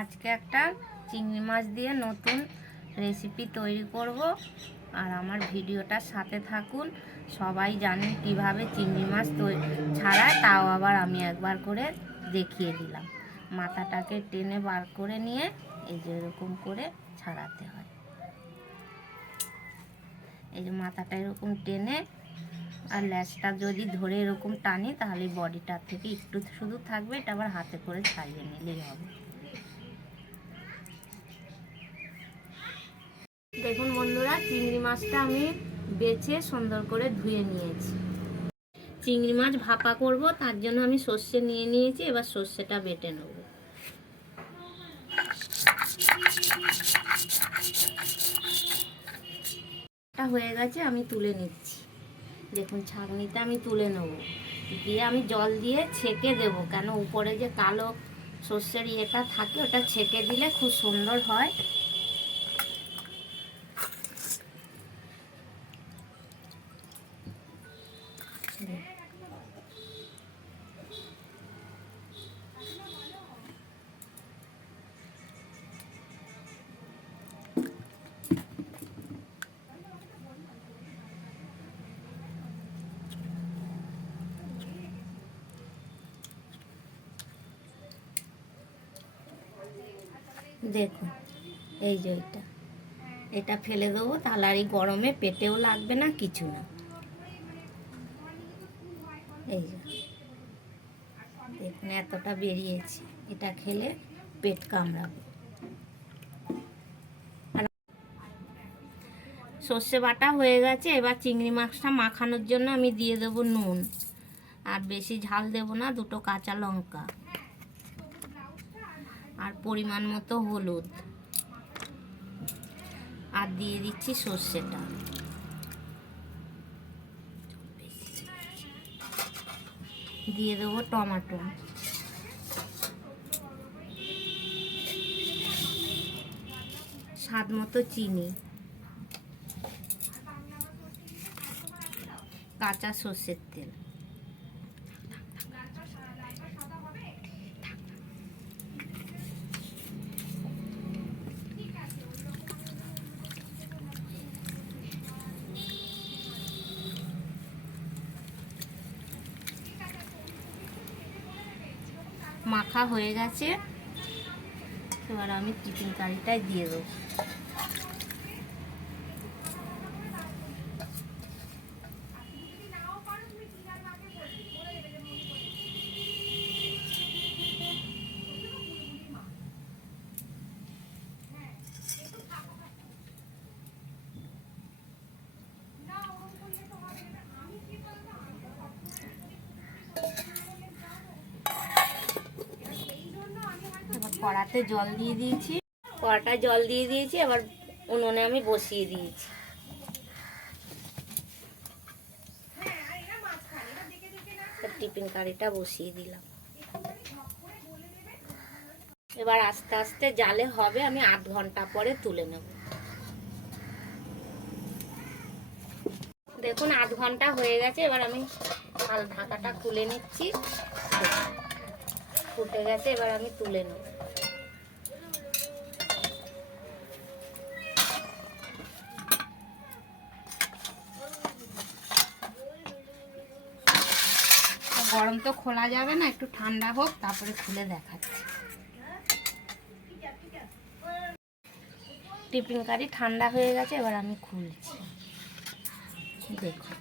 আজকে একটা চিংড়ি মাছ দিয়ে নতুন রেসিপি তৈরি করব, আর আমার ভিডিওটার সাথে থাকুন। সবাই জানেন কিভাবে চিংড়ি মাছ ছাড়ায়, তাও আবার আমি একবার করে দেখিয়ে দিলাম। মাথাটাকে টেনে বার করে নিয়ে এই যে এরকম করে ছাড়াতে হয়। এই যে মাথাটা এরকম টেনে, আর ল্যাজটা যদি ধরে এরকম টানি তাহলে বডিটার থেকে একটু শুধু থাকবে, এটা আবার হাতে করে ছাড়িয়ে নিলেই হবে। দেখুন বন্ধুরা, চিংড়ি মাছটা আমি বেছে সুন্দর করে ধুয়ে নিয়েছি। চিংড়ি মাছ ভাপা করব, তার জন্য আমি সর্ষে নিয়ে নিয়েছি। এবার সর্ষেটা বেটে নেব। এটা হয়ে গেছে, আমি তুলে নিচ্ছি। দেখুন ছাঁকনিতে আমি তুলে নেব, দিয়ে আমি জল দিয়ে ছেঁকে দেব, কেন উপরে যে কালো সর্ষের ইয়েটা থাকে ওটা ছেঁকে দিলে খুব সুন্দর হয়। দেখুন এই যে এটা ফেলে দেবো, তাহলে আর এই গরমে পেটেও লাগবে না, কিছু না। এই যে দেখুন এতটা বেরিয়েছে, এটা খেলে পেট কামড়াবে। সর্ষে বাটা হয়ে গেছে, এবার চিংড়ি মাছটা মাখানোর জন্য আমি দিয়ে দেবো নুন, আর বেশি ঝাল দেব না, 2টো কাঁচা লঙ্কা আর পরিমাণ মতো হলুদ, আর দিয়ে দিচ্ছি সর্ষেটা। দিয়ে দেবো টমেটো, স্বাদ মতো চিনি, কাঁচা সর্ষের তেল। মাখা হয়ে গেছে, এবার আমি চিকেন কারিটাই দিয়ে দেবো। কড়াতে জল দিয়ে দিয়েছি, কড়াটায় জল দিয়ে দিয়েছি, এবার উনুনে আমি বসিয়ে দিয়েছি। টিফিন কারিটা বসিয়ে দিলাম। এবার আস্তে আস্তে জালে হবে, আমি 8 ঘন্টা পরে তুলে নেব। দেখুন 8 ঘন্টা হয়ে গেছে, এবার আমি ঢাকাটা খুলে নিচ্ছি। ফুটে গেছে, এবার আমি তুলে নেব। গরম তো খোলা যাবে না, একটু ঠান্ডা হোক তারপরে খুলে দেখাচ্ছি। টিফিন কারি ঠান্ডা হয়ে গেছে, এবার আমি খুলছি। দেখুন